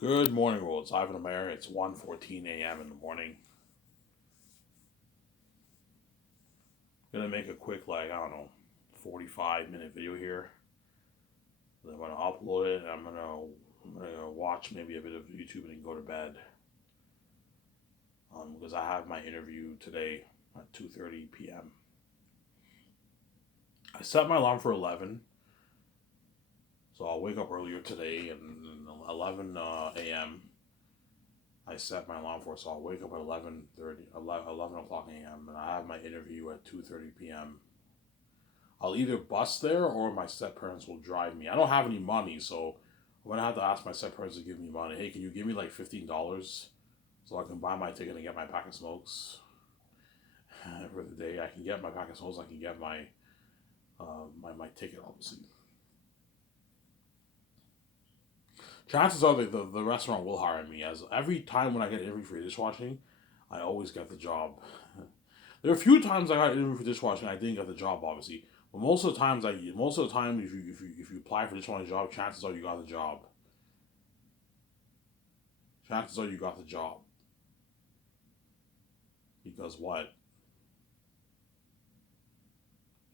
Good morning, world. It's Ivan Amir. It's 1:14 a.m. in the morning. Gonna make a quick, 45-minute video here. Then I'm gonna upload it and I'm gonna watch maybe a bit of YouTube and then go to bed. Because I have my interview today at 2:30 p.m. I set my alarm for 11, so I'll wake up earlier today and 11 a.m. I set my alarm for, so I'll wake up at 11 o'clock a.m. and I have my interview at 2:30 p.m. I'll either bus there or my step parents will drive me. I don't have any money, so I'm gonna have to ask my step parents to give me money. Hey, can you give me like $15 so I can buy my ticket and get my pack of smokes for the day? I can get my pack of smokes. I can get my ticket, obviously. Chances are the restaurant will hire me, as every time when I get an interview for dishwashing, I always get the job. There are a few times I got an interview for dishwashing, I didn't get the job, obviously. But most of the time, if you apply for dishwashing job, chances are you got the job. Chances are you got the job because what?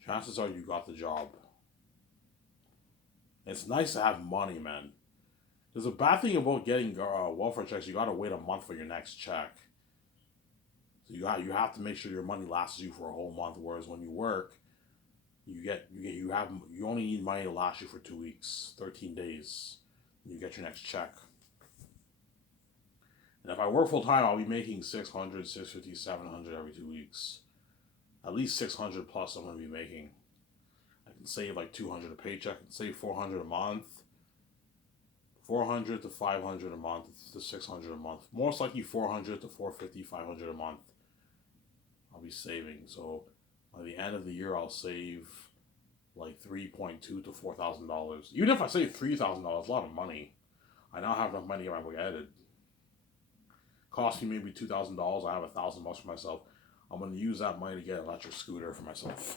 Chances are you got the job. It's nice to have money, man. There's a bad thing about getting welfare checks. You gotta wait a month for your next check. So you have to make sure your money lasts you for a whole month. Whereas when you work, you only need money to last you for 2 weeks, 13 days. You get your next check. And if I work full time, I'll be making 600, 650, 700 every 2 weeks. At least 600 plus I'm gonna be making. I can save like 200 a paycheck. I can save 400 a month. 400 to 500 a month to 600 a month. Most likely 400 to 450, 500 a month. I'll be saving. So by the end of the year, I'll save like 3.2 to $4,000. Even if I save $3,000, a lot of money. I now have enough money to get my book edited. Cost me maybe $2,000. I have $1,000 for myself. I'm gonna use that money to get an electric scooter for myself.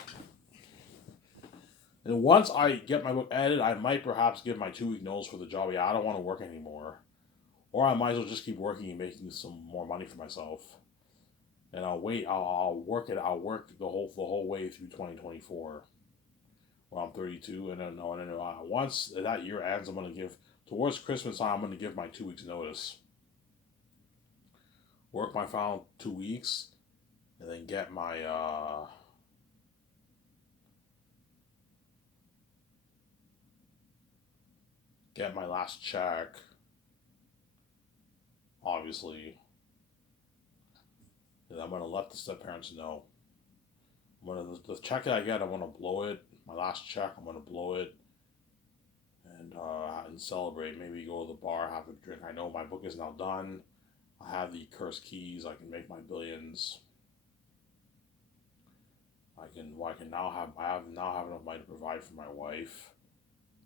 And once I get my book edited, I might perhaps give my 2 week notice for the job. Yeah, I don't want to work anymore. Or I might as well just keep working and making some more money for myself. And I'll wait. I'll work it. I'll work the whole way through 2024. When I'm 32, and then once that year ends, I'm gonna give towards Christmas time. I'm gonna give my 2 weeks notice. Work my final 2 weeks, and then get my last check. Obviously, and I'm gonna let the step parents know. The check that I get, I'm gonna blow it. My last check, I'm gonna blow it, and celebrate. Maybe go to the bar, have a drink. I know my book is now done. I have the cursed keys. I can make my billions. I have now have enough money to provide for my wife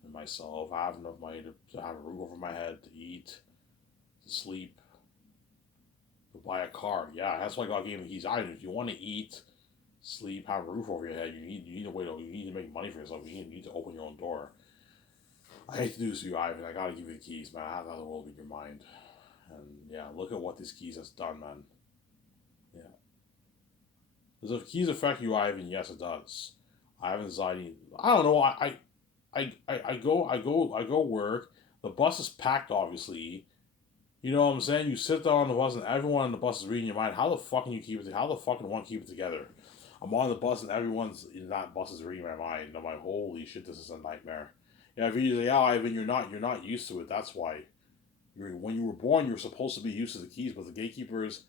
and myself. I have enough money to have a roof over my head, to eat, to sleep, to buy a car. Yeah, that's why God gave me keys. If you want to eat, sleep, have a roof over your head, you need to wait. You need to make money for yourself. You need to open your own door. I hate to do this to you, Ivan. I gotta give you the keys, man. I have that world in your mind. And yeah, look at what these keys has done, man. Yeah. Does the keys affect you, Ivan? Yes, it does. I have anxiety. I don't know. I go work. The bus is packed, obviously. You know what I'm saying? You sit down on the bus and everyone on the bus is reading your mind. How the fuck can you keep it? How the fuck can one keep it together? I'm on the bus and everyone's in that bus is reading my mind. I'm like, holy shit, this is a nightmare. Yeah, if you say, yeah, Ivan, you're not used to it. That's why. When you were born, you were supposed to be used to the keys, but the gatekeepers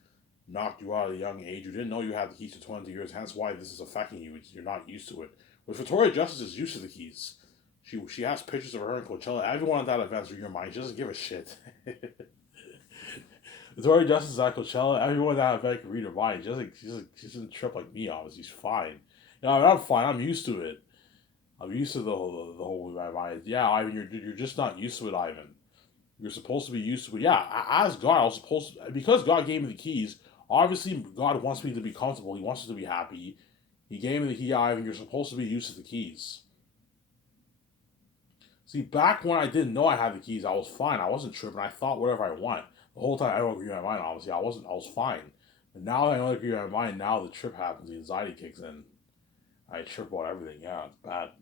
knocked you out at a young age. You didn't know you had the keys for 20 years. Hence why this is affecting you. You're not used to it. But Victoria Justice is used to the keys. She has pictures of her in Coachella. Everyone at that event's reading your mind. She doesn't give a shit. Victoria Justice is at Coachella. Everyone at that event can read her mind. She doesn't trip like me. Obviously, she's fine. You know, I'm fine. I'm used to it. I'm used to the whole mind. Yeah, Ivan, you're just not used to it, Ivan. You're supposed to be used to it. Yeah, as God, I was supposed to, because God gave me the keys. Obviously, God wants me to be comfortable. He wants us to be happy. He gave me the key, Ivan. You're supposed to be used to the keys. See, back when I didn't know I had the keys, I was fine. I wasn't tripping. I thought whatever I want. The whole time I don't agree with my mind, obviously. I wasn't, I was fine. But now that I don't agree with my mind, now the trip happens, the anxiety kicks in. I trip about everything. Yeah, it's bad.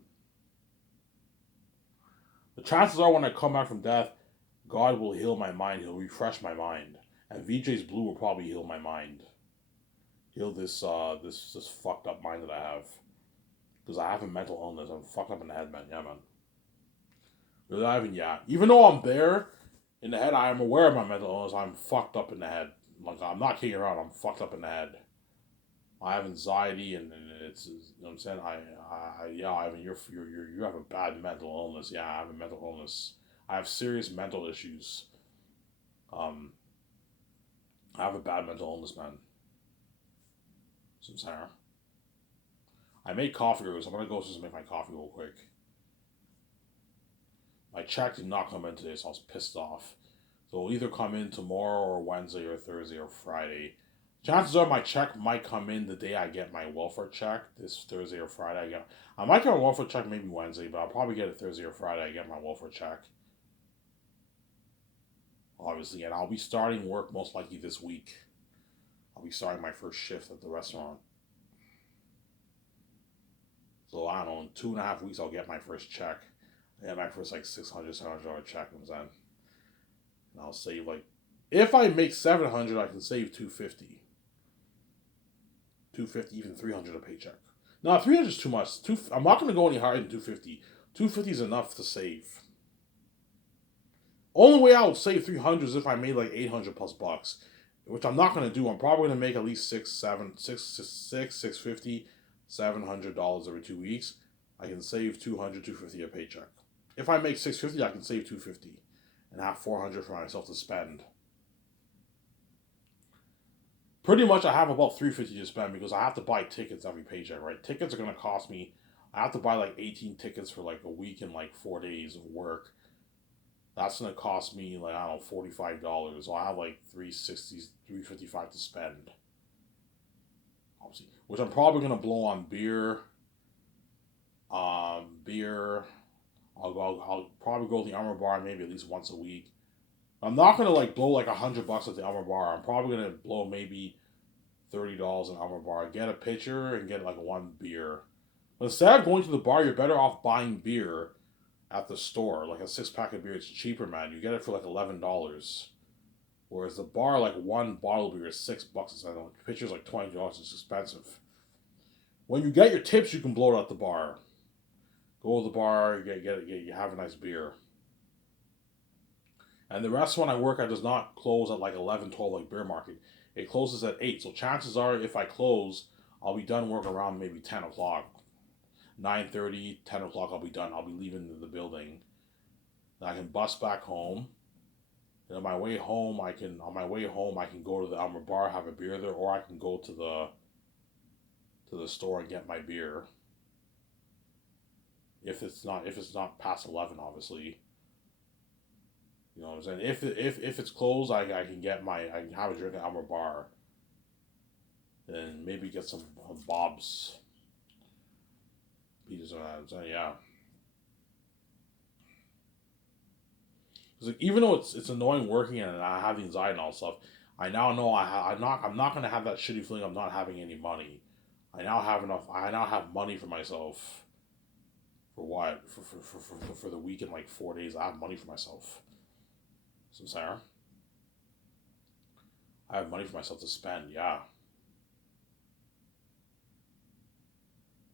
The chances are when I come back from death, God will heal my mind. He'll refresh my mind. And VJ's Blue will probably heal my mind. Heal this fucked up mind that I have. Because I have a mental illness. I'm fucked up in the head, man. Yeah, man. Really, not even yeah. Even though I'm there in the head, I am aware of my mental illness. I'm fucked up in the head. Like I'm not kidding around. I'm fucked up in the head. I have anxiety, and it's you know what I'm saying. Yeah. I mean, you have a bad mental illness. Yeah, I have a mental illness. I have serious mental issues. Um, I have a bad mental illness, man. So I'm saying. I made coffee earlier, so I'm gonna go just make my coffee real quick. My check did not come in today, so I was pissed off. So it'll either come in tomorrow or Wednesday or Thursday or Friday. Chances are my check might come in the day I get my welfare check, this Thursday or Friday. I might get a welfare check maybe Wednesday, but I'll probably get it Thursday or Friday. I get my welfare check, obviously, and I'll be starting work most likely this week. I'll be starting my first shift at the restaurant. So I don't know, in 2.5 weeks I'll get my first check. I get my first like $600 check comes in. And I'll save like if I make 700 I can save 250. 250, even 300 a paycheck. No, 300 is too much. I'm not gonna go any higher than 250. 250 is enough to save. Only way I would save 300 is if I made like 800 plus bucks, which I'm not gonna do. I'm probably gonna make at least 650, $700 every 2 weeks. I can save 200, 250 a paycheck. If I make 650, I can save 250 and have 400 for myself to spend. Pretty much, I have about 350 to spend because I have to buy tickets every paycheck. Right, tickets are gonna cost me. I have to buy like 18 tickets for like a week and like 4 days of work. That's gonna cost me like I don't know $45. So I have like 360, 355 to spend. Obviously, which I'm probably gonna blow on beer. Beer. I'll probably go to the Armor Bar maybe at least once a week. I'm not gonna like blow like $100 at the Armor Bar. I'm probably gonna blow maybe $30 an Armor Bar. Get a pitcher and get like one beer. But instead of going to the bar, you're better off buying beer at the store, like a 6 pack of beer. It's cheaper, man. You get it for like $11. Whereas the bar, like one bottle of beer is $6. I know pitcher's like $20. It's expensive. When you get your tips, you can blow it at the bar. Go to the bar, you have a nice beer. And the restaurant I work at does not close at like 11, 12 like Beer Market. It closes at 8. So chances are if I close, I'll be done work around maybe 10 o'clock. 9:30, 10 o'clock I'll be done. I'll be leaving the building. Then I can bus back home. And on my way home I can go to the Alma Bar, have a beer there, or I can go to the store and get my beer. If it's not past 11, obviously. You know what I'm saying? If it's closed, I can have a drink at Alma Bar, and maybe get some Bob's pizzas or that. So, yeah. Like, even though it's annoying working and I have the anxiety and all stuff, I now know I'm not gonna have that shitty feeling of not having any money. I now have enough. I now have money for myself. For what? For the week in like 4 days, I have money for myself. So Sarah, I have money for myself to spend. Yeah,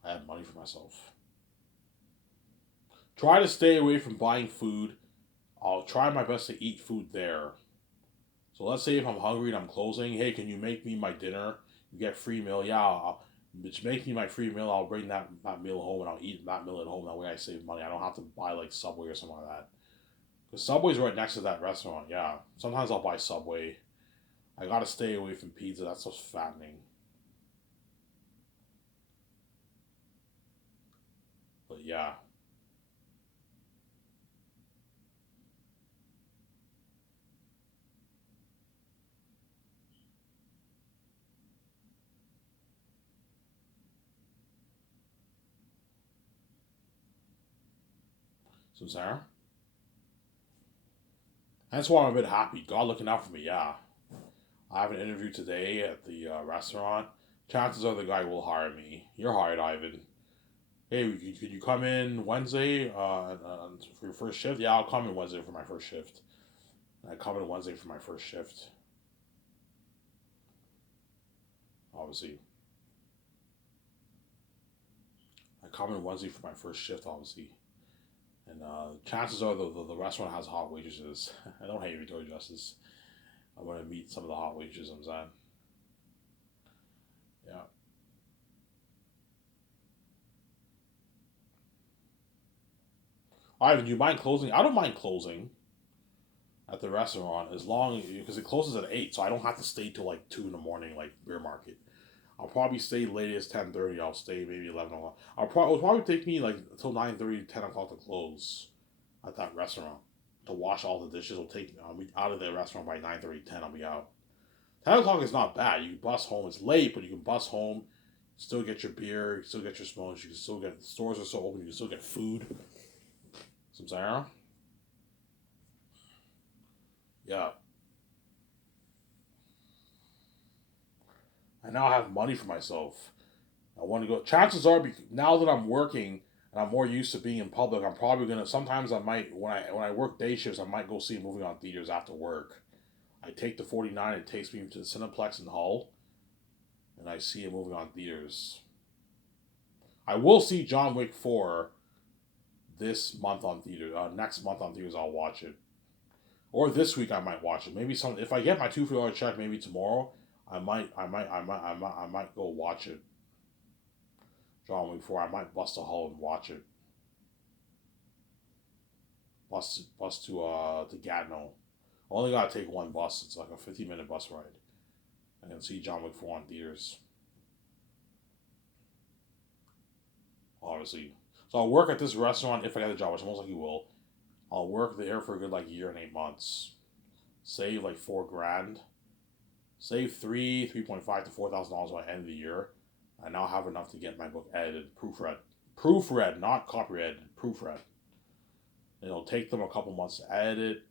I have money for myself. Try to stay away from buying food. I'll try my best to eat food there. So let's say if I'm hungry and I'm closing, hey, can you make me my dinner? You get free meal. Yeah, just make me my free meal. I'll bring that meal home and I'll eat that meal at home. That way I save money. I don't have to buy like Subway or something like that. Because Subway's right next to that restaurant. Yeah, sometimes I'll buy Subway. I gotta stay away from pizza. That's so fattening. But yeah, So, Sarah? That's why I'm a bit happy. God looking out for me, yeah. I have an interview today at the restaurant. Chances are the guy will hire me. You're hired, Ivan. Hey, could you come in Wednesday for your first shift? Yeah, I'll come in Wednesday for my first shift. I come in Wednesday for my first shift, obviously. I come in Wednesday for my first shift, obviously. And chances are the restaurant has hot waitresses. I don't hate Victoria Justice. I want to meet some of the hot waitresses, I'm saying. Yeah. Ivan, do you mind closing? I don't mind closing at the restaurant as long because it closes at 8, so I don't have to stay till like 2 in the morning, like beer market. I'll probably stay latest 10:30. I'll stay maybe 11 o'clock. It'll probably take me like until 9:30, 10 o'clock to close at that restaurant to wash all the dishes. Will take I'll be out of the restaurant by 9:30, 10. I'll be out. 10 o'clock is not bad. You can bus home. It's late, but you can bus home. Still get your beer. You still get your smokes. You can still get the stores are still open. You can still get food. Some Sarah. Yeah. I now have money for myself. I want to go. Chances are, now that I'm working and I'm more used to being in public, I'm probably gonna. Sometimes I might when I work day shifts, I might go see a movie on theaters after work. I take the 49. It takes me to the Cineplex in Hull, and I see a movie on theaters. I will see John Wick 4 this month on theater. Next month on theaters, I'll watch it. Or this week, I might watch it. Maybe some. If I get my $2 check, maybe tomorrow, I might go watch it. John Wick 4. I might bust a hole and watch it. Bus to Gatineau. Only gotta take one bus. It's like a 50-minute bus ride. I can see John Wick 4 on theaters. Obviously. So I'll work at this restaurant if I get a job, which I most likely will. I'll work there for a good like year and 8 months. Save like 4 grand. Save 3.5 to $4,000 by the end of the year. I now have enough to get my book edited, proofread, not copyread, proofread. It'll take them a couple months to edit it.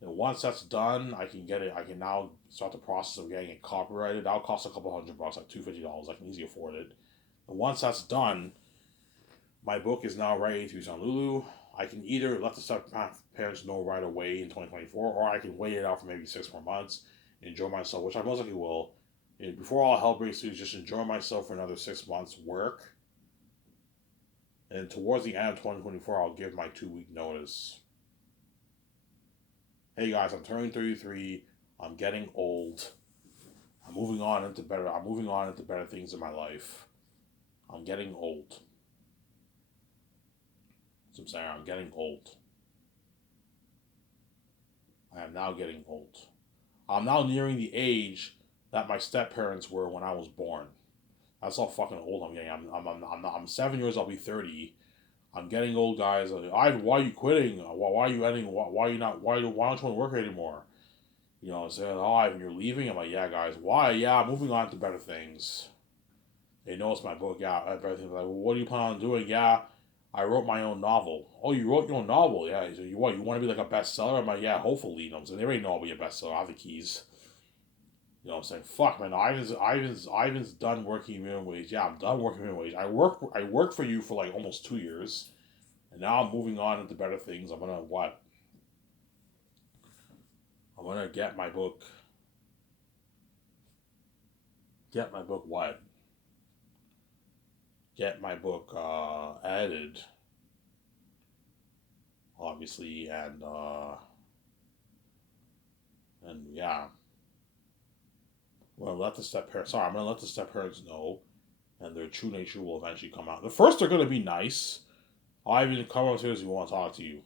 And once that's done, I can get it. I can now start the process of getting it copyrighted. That'll cost a couple $100, like $250. I can easily afford it. And once that's done, my book is now ready to be on Lulu. I can either let the step parents know right away in 2024, or I can wait it out for maybe 6 more months, enjoy myself, which I most likely will. And before all hell breaks loose, just enjoy myself for another 6 months work. And towards the end of 2024, I'll give my 2 week notice. Hey guys, I'm turning 33. I'm getting old. I'm moving on into better things in my life. I'm getting old. So I'm saying I'm getting old. I am now getting old. I'm now nearing the age that my step parents were when I was born. That's how fucking old I'm getting. I'm 7 years. I'll be 30. I'm getting old, guys. Why are you quitting? Why are you ending? Why are you not? Why don't you want to work anymore? You know, saying, oh, Ivan, you're leaving. I'm like, yeah, guys. Why? Yeah, I'm moving on to better things. They know it's my book. Yeah, better things. Like, well, what do you plan on doing? Yeah, I wrote my own novel. Oh, you wrote your own novel? Yeah. So you what? You want to be like a bestseller? I'm like, yeah, hopefully. You know what I'm saying? They already know I'll be a bestseller. I have the keys. You know what I'm saying? Fuck, man. Ivan's done working minimum wage. Yeah, I'm done working minimum wage. I worked for you for like almost 2 years. And now I'm moving on into better things. I'm gonna what? I'm gonna get my book. Get my book what? Get my book edited, obviously, and yeah. I'm gonna let the step parents know, and their true nature will eventually come out. The first they're gonna be nice. I'll even come up to us. We want to talk to you.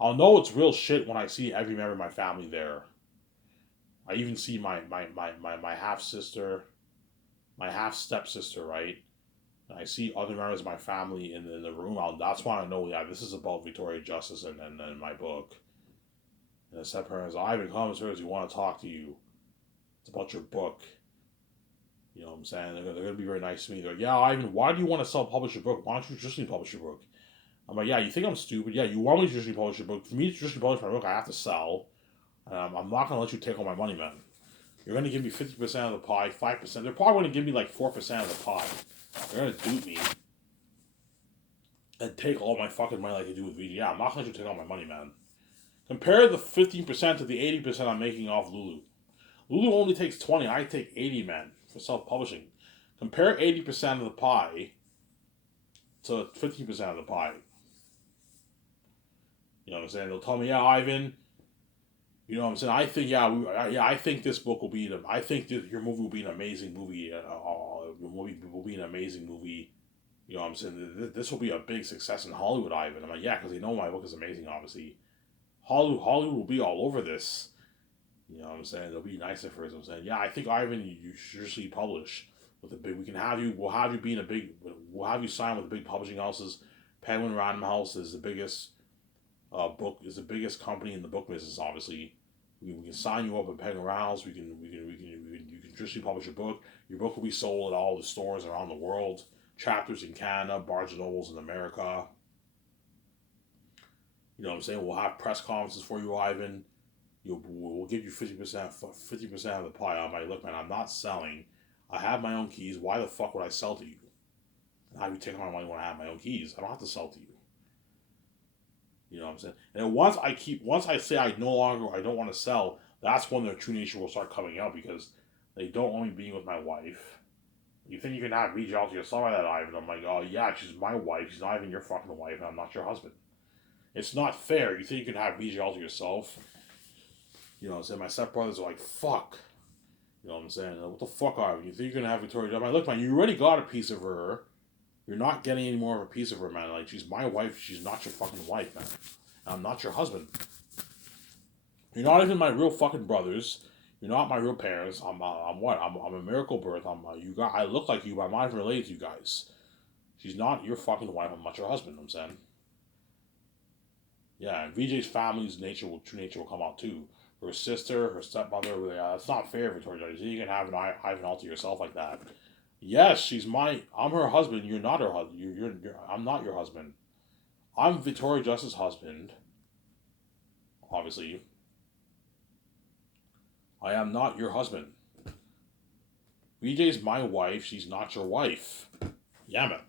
I'll know it's real shit when I see every member of my family there. I even see my half sister, my half stepsister, right? And I see other members of my family in the room. That's why I know, yeah, this is about Victoria Justice and my book. And the step parents, Ivan comes here, we want to talk to you. It's about your book. You know what I'm saying? They're going to be very nice to me. They're like, yeah, Ivan, why do you want to self-publish your book? Why don't you just publish your book? I'm like, yeah, you think I'm stupid? Yeah, you want me to traditionally publish your book. For me to traditionally publish my book, I have to sell. I'm not going to let you take all my money, man. You're going to give me 50% of the pie, 5%. They're probably going to give me like 4% of the pie. They're going to dupe me and take all my fucking money like they do with VG. Yeah, I'm not going to let you take all my money, man. Compare the 15% to the 80% I'm making off Lulu. Lulu only takes 20. I take 80, man, for self-publishing. Compare 80% of the pie to 15% of the pie. You know what I'm saying? They'll tell me, yeah, Ivan, you know what I'm saying? I think, I think this book will be, I think your movie will be an amazing movie. Your movie will be an amazing movie. You know what I'm saying? This will be a big success in Hollywood, Ivan. I'm like, yeah, because they know my book is amazing, obviously. Hollywood will be all over this. You know what I'm saying? It'll be nice at first. I'm saying, yeah, I think Ivan, you should seriously publish with a big. We can have you. We'll have you be in a big. We'll have you sign with the big publishing houses. Penguin Random House is the biggest is the biggest company in the book business. Obviously, we can sign you up at Penguin Random House. You can seriously publish a book. Your book will be sold at all the stores around the world. Chapters in Canada, Barnes and Nobles in America. You know what I'm saying? We'll have press conferences for you, Ivan. We'll give you 50% of the pie. I'm like, look, man, I'm not selling. I have my own keys. Why the fuck would I sell to you? And how do you take my money when I have my own keys? I don't have to sell to you. You know what I'm saying? And then once I say I don't want to sell, that's when their true nature will start coming out because they don't want me being with my wife. You think you can have reach out to yourself like that, Ivan? I'm like, oh yeah, she's my wife. She's not even your fucking wife, and I'm not your husband. It's not fair. You think you can have reach out to yourself? You know what I'm saying? My stepbrothers are like, fuck. You know what I'm saying? What the fuck are you? You think you're gonna have Victoria? I'm like, look, man, you already got a piece of her. You're not getting any more of a piece of her, man. Like, she's my wife. She's not your fucking wife, man. I'm not your husband. You're not even my real fucking brothers. You're not my real parents. I'm what? I'm a miracle birth. I look like you, but I'm not even related to you guys. She's not your fucking wife. I'm not your husband. I'm saying. Yeah, and VJ's family's true nature will come out too. Her sister, her stepmother, that's not fair, Victoria. You can have an Ivan all to yourself like that. Yes, I'm her husband. You're not her husband. I'm not your husband. I'm Victoria Justice's husband. Obviously, I am not your husband. VJ's my wife. She's not your wife. Yeah, man.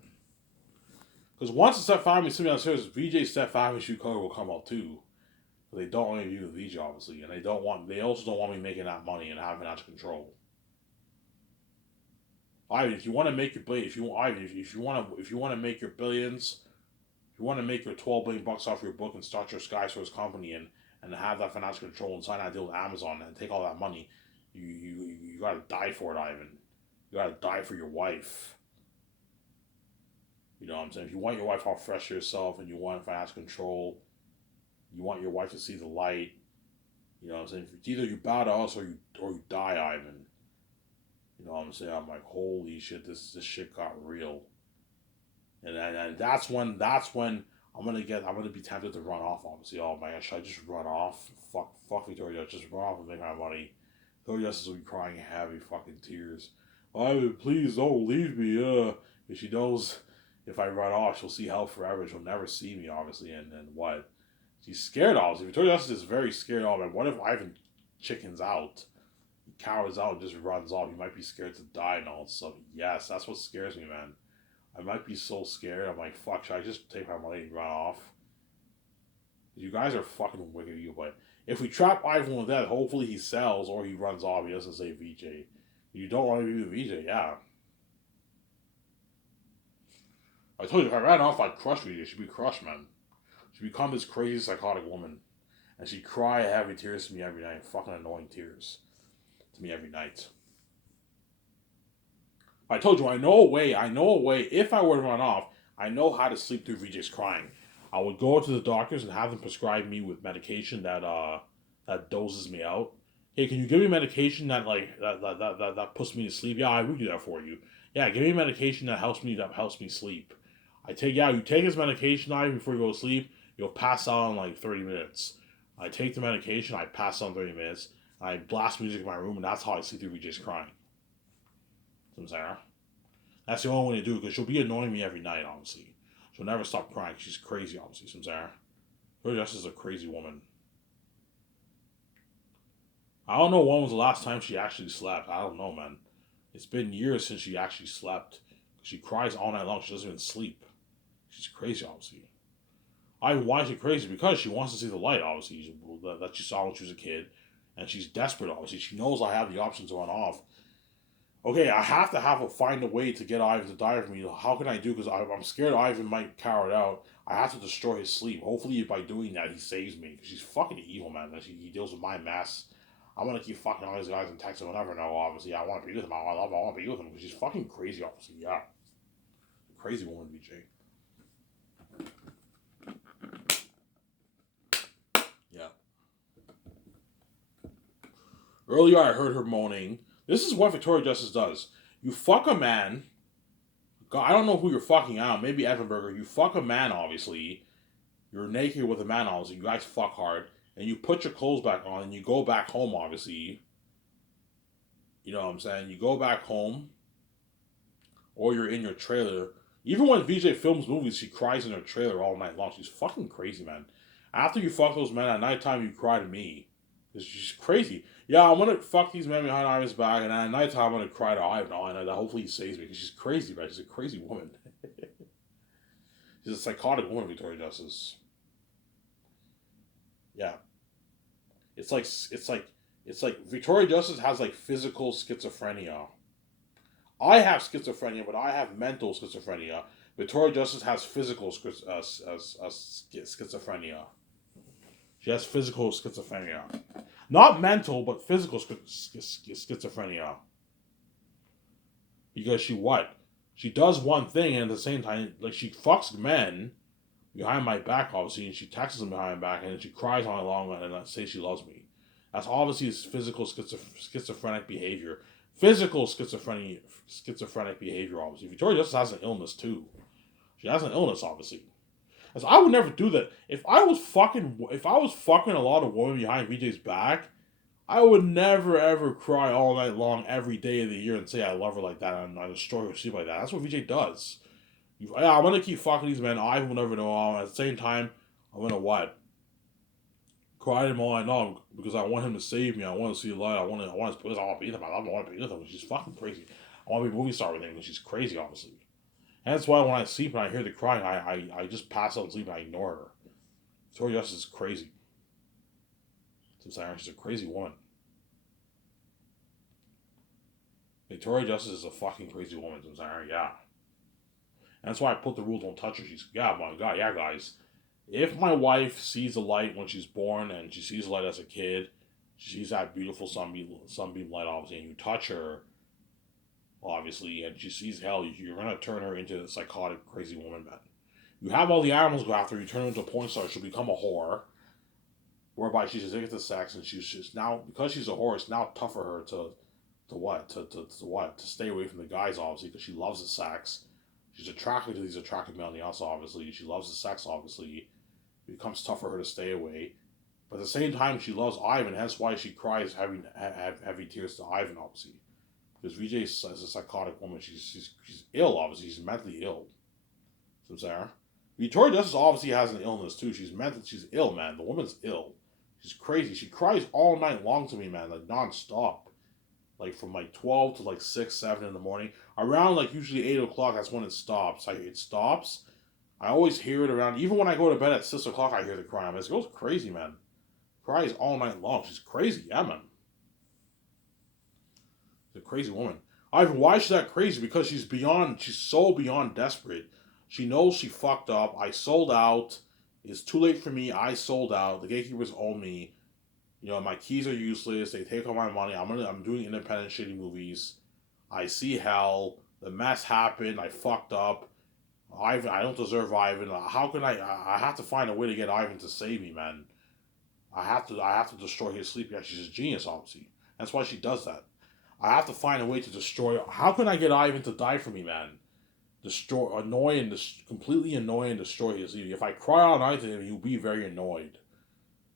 Because once the step family sits me downstairs, VJ's step family shoe color will come out too. But they don't want me to be with VJ, obviously, and they also don't want me making that money and having that control. Ivan, if you want to make your billion, if you want to make your billions, if you want to make your $12 billion off your book and start your SkySource company and have that financial control and sign that deal with Amazon and take all that money, you gotta die for it, Ivan. You gotta die for your wife. You know what I'm saying? If you want your wife all fresh to yourself and you want financial control, you want your wife to see the light. You know what I'm saying? It's either you bow to us or you die, Ivan. You know what I'm saying? I'm like, holy shit, this shit got real. And that's when I'm gonna be tempted to run off. Obviously, oh man, should I just run off? Fuck Victoria, just run off and make my money. Victoria Justice will be crying heavy fucking tears. Ivan, please don't leave me. If she knows if I run off, she'll see hell forever. She'll never see me, obviously. And what? She's scared, obviously. Victoria Justice is very scared of it. What if Ivan chickens out? He cowers out and just runs off. He might be scared to die and all. So yes, that's what scares me, man. I might be so scared. I'm like, fuck, should I just take my money and run off? You guys are fucking wicked, you. But if we trap Ivan with that, hopefully he sells or he runs off. He doesn't say VJ. You don't want to be with VJ, yeah. I told you, if I ran off, I'd crush VJ. She'd be crushed, man. She'd become this crazy psychotic woman. And she'd cry heavy tears to me every night. Fucking annoying tears to me every night. I told you, I know a way. If I were to run off, I know how to sleep through VJ's crying. I would go to the doctors and have them prescribe me with medication that doses me out. Hey, can you give me medication that puts me to sleep? Yeah, I will do that for you. Yeah, give me medication that helps me sleep. You take this medication before you go to sleep, you'll pass out in like 30 minutes. I take the medication, I pass out in 30 minutes, I blast music in my room, and that's how I sleep through VJ's crying. I'm saying? That's the only way to do it because she'll be annoying me every night, honestly. She'll never stop crying. She's crazy, obviously. Some Sarah. Victoria Justice is a crazy woman. I don't know when was the last time she actually slept. I don't know, man. It's been years since she actually slept. She cries all night long. She doesn't even sleep. She's crazy, obviously. Why is she crazy? Because she wants to see the light, obviously, that she saw when she was a kid. And she's desperate, obviously. She knows I have the option to run off. Okay, I have to find a way to get Ivan to die for me. How can I do? Because I'm scared Ivan might carry it out. I have to destroy his sleep. Hopefully, by doing that, he saves me. Because she's fucking evil, man. He deals with my mess. I want to keep fucking all these guys in Texas. Whenever know, obviously, I want to be with him. I want to be with him because she's fucking crazy, obviously. Yeah, crazy woman, VJ. Yeah. Earlier, I heard her moaning. This is what Victoria Justice does. You fuck a man. God, I don't know who you're fucking out. Maybe Evan Berger. You fuck a man, obviously. You're naked with a man, obviously. You guys fuck hard. And you put your clothes back on and you go back home, obviously. You know what I'm saying? You go back home. Or you're in your trailer. Even when VJ films movies, she cries in her trailer all night long. She's fucking crazy, man. After you fuck those men at nighttime, you cry to me. She's crazy. Yeah, I'm gonna fuck these men behind Ivan's back, and at nighttime I'm gonna cry to Ivan. And hopefully he saves me, because she's crazy, man. She's a crazy woman. She's a psychotic woman, Victoria Justice. Yeah, it's like Victoria Justice has like physical schizophrenia. I have schizophrenia, but I have mental schizophrenia. Victoria Justice has physical schizophrenia. She has physical schizophrenia. Not mental, but physical schizophrenia. Because she what? She does one thing, and at the same time, like, she fucks men behind my back, obviously, and she texts them behind my back, and then she cries all along and says she loves me. That's obviously physical schizophrenic behavior. Physical schizophrenic behavior, obviously. Victoria Justice has an illness, too. She has an illness, obviously. As I would never do that. If I was fucking a lot of women behind VJ's back, I would never ever cry all night long every day of the year and say I love her like that and I destroy her sleep like that. That's what VJ does. Yeah, I'm gonna keep fucking these men. I will never know. At the same time, I'm gonna what? Cry to him all night long because I want him to save me. I want to see the light. I want to because I want to be with him. I want to be with him. She's fucking crazy. I want to be a movie star with him. She's crazy, obviously. And that's why when I sleep and I hear the crying, I just pass out and sleep and I ignore her. Victoria Justice is crazy. She's a crazy woman. Victoria Justice is a fucking crazy woman. Yeah. And that's why I put the rule: don't touch her. Yeah, my God, yeah, guys. If my wife sees the light when she's born and she sees the light as a kid, she sees that beautiful sunbeam light, obviously, and you touch her, obviously, and she sees hell, you're gonna turn her into a psychotic, crazy woman, man. You have all the animals go after her, you turn her into a porn star, she'll become a whore, whereby she's addicted to sex, and she's just now, because she's a whore, it's now tough for her to stay away from the guys, obviously, because she loves the sex. She's attracted to these attractive males, obviously. She loves the sex, obviously. It becomes tough for her to stay away. But at the same time, she loves Ivan, hence why she cries heavy tears to Ivan, obviously. Because VJ is a psychotic woman. She's ill, obviously. She's mentally ill. So Sarah. Victoria Justice obviously has an illness too. She's ill, man. The woman's ill. She's crazy. She cries all night long to me, man, like non-stop. Like from like 12 to like 6, 7 in the morning. Around like usually 8 o'clock, that's when it stops. Like it stops. I always hear it around, even when I go to bed at 6 o'clock, I hear the crying. It goes crazy, man. Cries all night long. She's crazy, yeah, man. She's a crazy woman. Why is she that crazy? Because she's so beyond desperate. She knows she fucked up. I sold out. It's too late for me. I sold out. The gatekeepers own me. You know, my keys are useless. They take all my money. I'm doing independent shitty movies. I see hell. The mess happened. I fucked up. Ivan, I don't deserve Ivan. How can I have to find a way to get Ivan to save me, man. I have to destroy his sleep. Yeah, she's a genius, obviously. That's why she does that. I have to find a way to destroy. How can I get Ivan to die for me, man? Completely annoy and destroy his sleep. If I cry all night to him, he'll be very annoyed.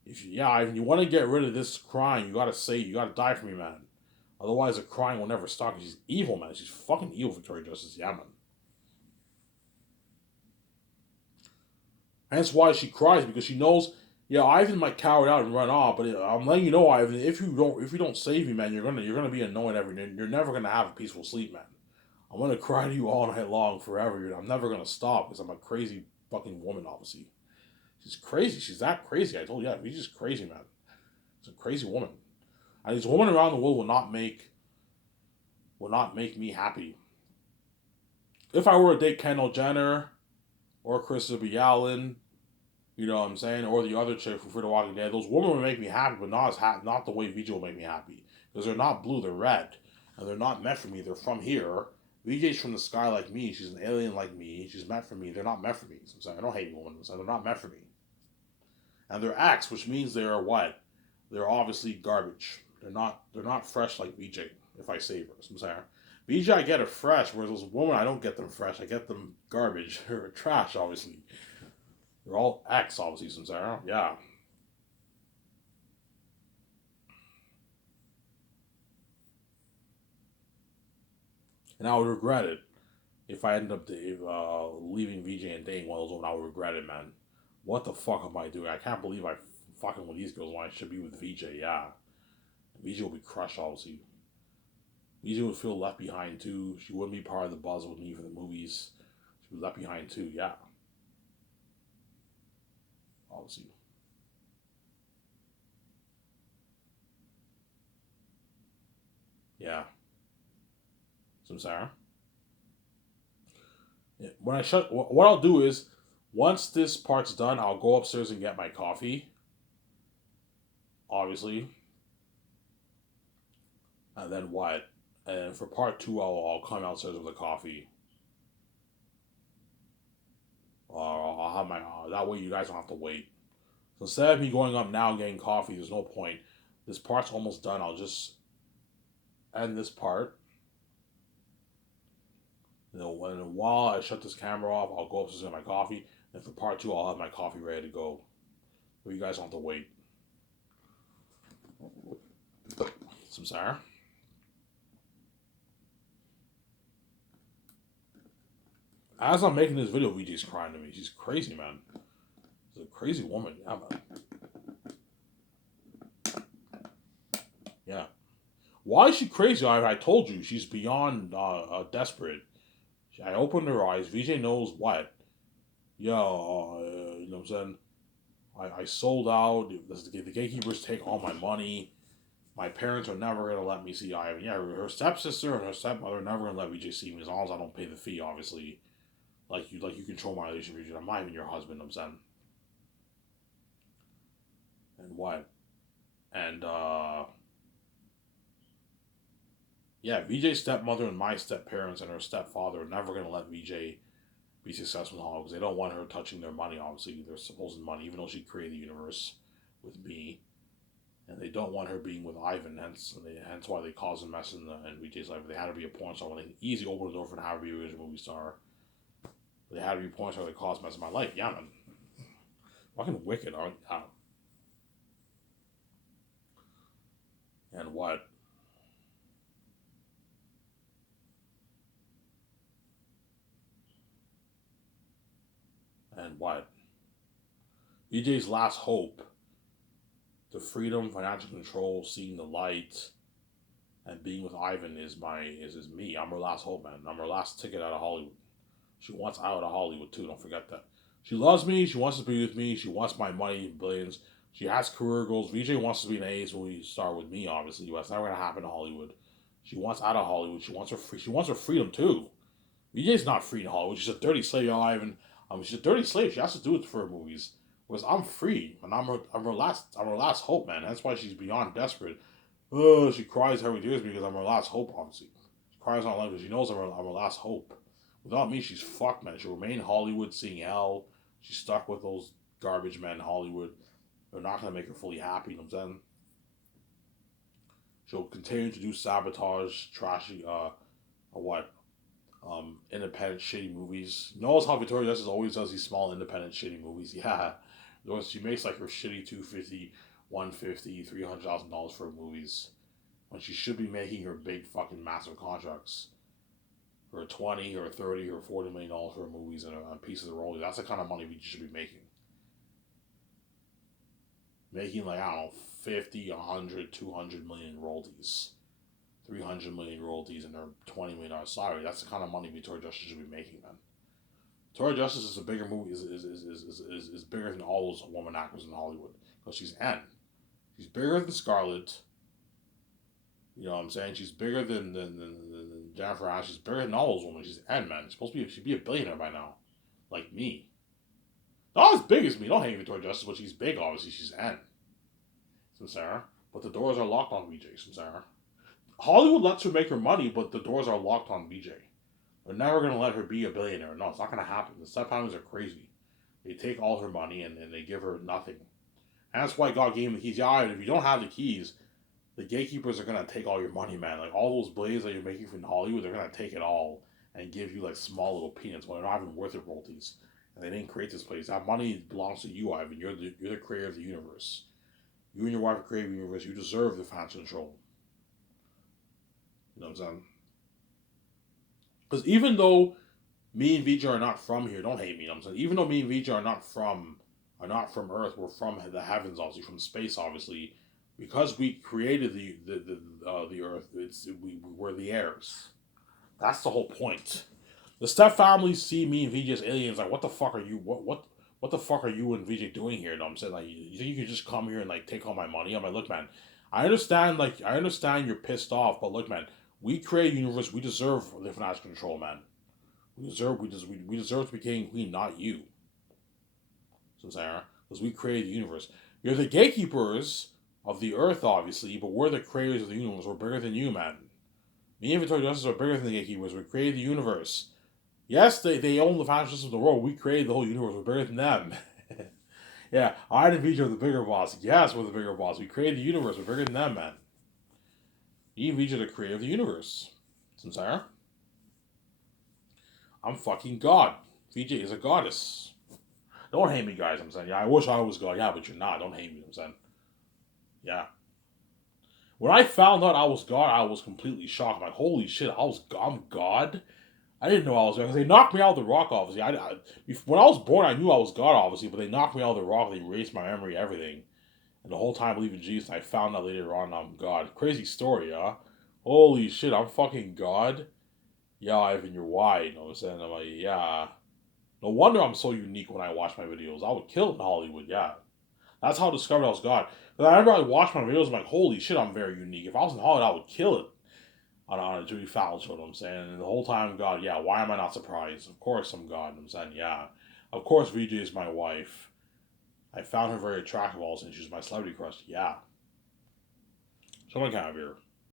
If you want to get rid of this crying, you gotta die for me, man. Otherwise, the crying will never stop. She's evil, man. She's fucking evil, Victoria Justice. Yeah, man. Hence why she cries, because she knows, yeah, Ivan might cower out and run off, but I'm letting you know, Ivan, if you don't save me, man, you're gonna be annoying you're never gonna have a peaceful sleep, man. I'm gonna cry to you all night long forever. I'm never gonna stop because I'm a crazy fucking woman, obviously. She's crazy. She's that crazy. I told you, yeah, she's just crazy, man. She's a crazy woman. And these women around the world will not make me happy. If I were to date Kendall Jenner or Christopher Allen, you know what I'm saying, or the other chick from Fear the Walking Dead, those women would make me happy, but not the way VJ will make me happy. Because they're not blue, they're red. And they're not meant for me. They're from here. VJ's from the sky like me. She's an alien like me. She's meant for me. They're not meant for me. So I'm saying I don't hate women. So they're not meant for me. And they're X, which means they're what? They're obviously garbage. They're not fresh like VJ. If I save her, so I'm saying VJ I get it fresh, whereas those women I don't get them fresh. I get them garbage or trash. Obviously, they're all X. Obviously, so I'm saying yeah. And I would regret it if I end up leaving VJ and dating one of those women. I would regret it, man. What the fuck am I doing? I can't believe I fucking with these girls when I should be with VJ. Yeah, VJ will be crushed. Obviously, VJ would feel left behind too. She wouldn't be part of the buzz with me for the movies. She was left behind too. Yeah, obviously. Yeah. So I'm sorry. Yeah. When I shut, what I'll do is, once this part's done, I'll go upstairs and get my coffee. Obviously, and then what? And for part two, I'll come downstairs with the coffee. I'll have my. That way, you guys don't have to wait. So instead of me going up now and getting coffee, there's no point. This part's almost done. I'll just end this part. And while I shut this camera off, I'll go upstairs and get my coffee. And for part two, I'll have my coffee ready to go. So you guys don't have to wait. Some Sarah. As I'm making this video, VJ's crying to me. She's crazy, man. She's a crazy woman. Yeah, man. Yeah. Why is she crazy? I told you she's beyond desperate. I opened her eyes. VJ knows what. Yeah, you know what I'm saying? I sold out. The gatekeepers take all my money. My parents are never gonna let me see Ivan. Yeah, her stepsister and her stepmother are never gonna let VJ see me as long as I don't pay the fee. Obviously, like you control my relationship. I'm not even your husband. I'm saying. And what? And yeah, VJ's stepmother and my step parents and her stepfather are never gonna let VJ be successful in Hollywood because they don't want her touching their money. Obviously, their supposed money, even though she created the universe with me, and they don't want her being with Ivan. Hence why they caused a mess in VJ's life. They had to be a porn star. Well, they easy open the door for her to be a movie star. They had to be a porn star. They caused a mess in my life. Yeah, man. Fucking wicked, aren't and what? And what? VJ's last hope, the freedom, financial control, seeing the light, and being with Ivan is me. I'm her last hope, man. I'm her last ticket out of Hollywood. She wants out of Hollywood too. Don't forget that. She loves me. She wants to be with me. She wants my money, billions. She has career goals. VJ wants to be an A's movie star with me. Obviously, but that's never gonna happen in Hollywood. She wants out of Hollywood. She wants her freedom too. VJ's not free in Hollywood. She's a dirty slave, y'all. Ivan. She's a dirty slave. She has to do it for her movies. Whereas I'm free, and I'm her last hope, man. That's why she's beyond desperate. Oh, she cries every day because I'm her last hope. Obviously, she cries on life because she knows I'm her last hope. Without me, she's fucked, man. She'll remain in Hollywood, seeing hell. She's stuck with those garbage men in Hollywood. They're not gonna make her fully happy. You know what I'm saying? She'll continue to do sabotage, trashy, what independent shitty movies. Notice how Victoria Justice always does these small independent shitty movies. Yeah. Those she makes like her shitty 250, 150, $300,000 for movies. When she should be making her big fucking massive contracts. For 20 or 30 or $40 million for movies and a piece of the role. That's the kind of money we should be making. making like, I don't know, 50, 100, 200 million royalties. 300 million royalties and their $20 million salary. That's the kind of money Victoria Justice should be making, man. Victoria Justice is a bigger movie, is bigger than all those woman actors in Hollywood. Because she's Anne. She's bigger than Scarlett. You know what I'm saying? She's bigger than Jennifer Aniston. She's bigger than all those women. She's Anne, man. She'd be a billionaire by now. Like me. Not as big as me. Don't hate Victoria Justice, but she's big, obviously. She's Anne. Sarah. But the doors are locked on VJ, Sarah. Hollywood lets her make her money, but the doors are locked on VJ. They're never going to let her be a billionaire. No, it's not going to happen. The step families are crazy. They take all her money and they give her nothing. And that's why God gave him the keys. Yeah, if you don't have the keys, the gatekeepers are going to take all your money, man. Like, all those blades that you're making from Hollywood, they're going to take it all and give you, like, small little peanuts when they're not even worth it royalties. And they didn't create this place. That money belongs to you, Ivan. You're the creator of the universe. You and your wife created the universe. You deserve the financial control. You know what I'm saying? Because even though me and Vijay are not from here, don't hate me, you know what I'm saying? Even though me and Vijay are not from Earth, we're from the heavens, obviously, from space, obviously. Because we created the Earth, we're the heirs. That's the whole point. The step families see me and Vijay as aliens, like, what the fuck are you? What the fuck are you and Vijay doing here? You know what I'm saying? Like, you think you can just come here and like take all my money? I'm like, look, man, I understand you're pissed off, but look, man, we create a universe. We deserve the financial control, man. We deserve to be king and queen, not you. So Sarah, because we created the universe. You're the gatekeepers of the earth, obviously, but we're the creators of the universe. We're bigger than you, man. Me and Victoria Justice are bigger than the gatekeepers. We created the universe. Yes, they own the financial system of the world. We created the whole universe. We're bigger than them. Yeah, I and Vijay are the bigger boss. Yes, we're the bigger boss. We created the universe. We're bigger than them, man. Me and Vijay are the creator of the universe. Sincere? I'm fucking God. Vijay is a goddess. Don't hate me, guys. I'm saying, yeah, I wish I was God. Yeah, but you're not. Don't hate me. I'm saying, yeah. When I found out I was God, I was completely shocked. I'm like, holy shit, I'm God. I didn't know I was God because they knocked me out of the rock. Obviously, when I was born, I knew I was God. Obviously, but they knocked me out of the rock. They erased my memory, everything, and the whole time I believe in Jesus. And I found out later on I'm God. Crazy story, huh? Holy shit, I'm fucking God. Yeah, Ivan, you're wide. You know what I'm saying? I'm like, yeah. No wonder I'm so unique when I watch my videos. I would kill it in Hollywood, yeah. That's how I discovered I was God. Because whenever I watch my videos, I'm like, holy shit, I'm very unique. If I was in Hollywood, I would kill it on a Jimmy Fallon show, you know what I'm saying? And the whole time, God, yeah, why am I not surprised? Of course I'm God, you know what I'm saying? Yeah. Of course VJ is my wife. I found her very attractive also, and she's my celebrity crush. Yeah. Someone kind of here.